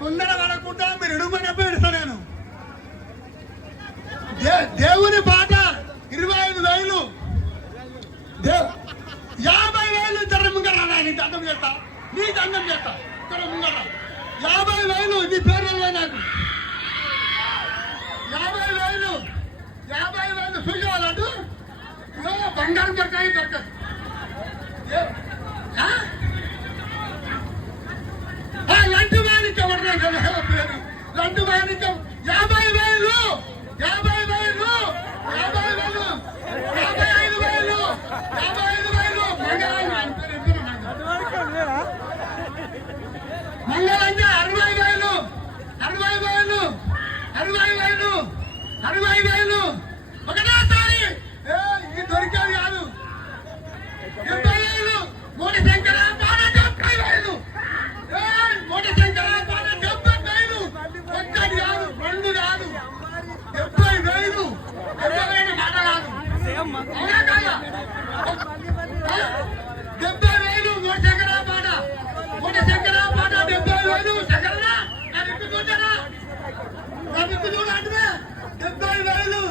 తొందర పడకుండా మీరు ఎడుమని అప్పగిస్తా నేను దేవుని పాట ఇరవై ఐదు వేలు దేవు నీ దండం చేస్తా. నీ దండం చేస్తా. ఇక్కడ ముందర. యాభై వేలు నీ పేరు నాకు. యాభై వేలు. యాభై వేలు చూసేవాళ్ళు బంగారం దొరకాయి దొరకదు. లంటు మాణిక్యం లంటు మాణిక్యం యాభై వేలు ¡Vale! దిక్కు చూడండి డెబ్బై వేలు.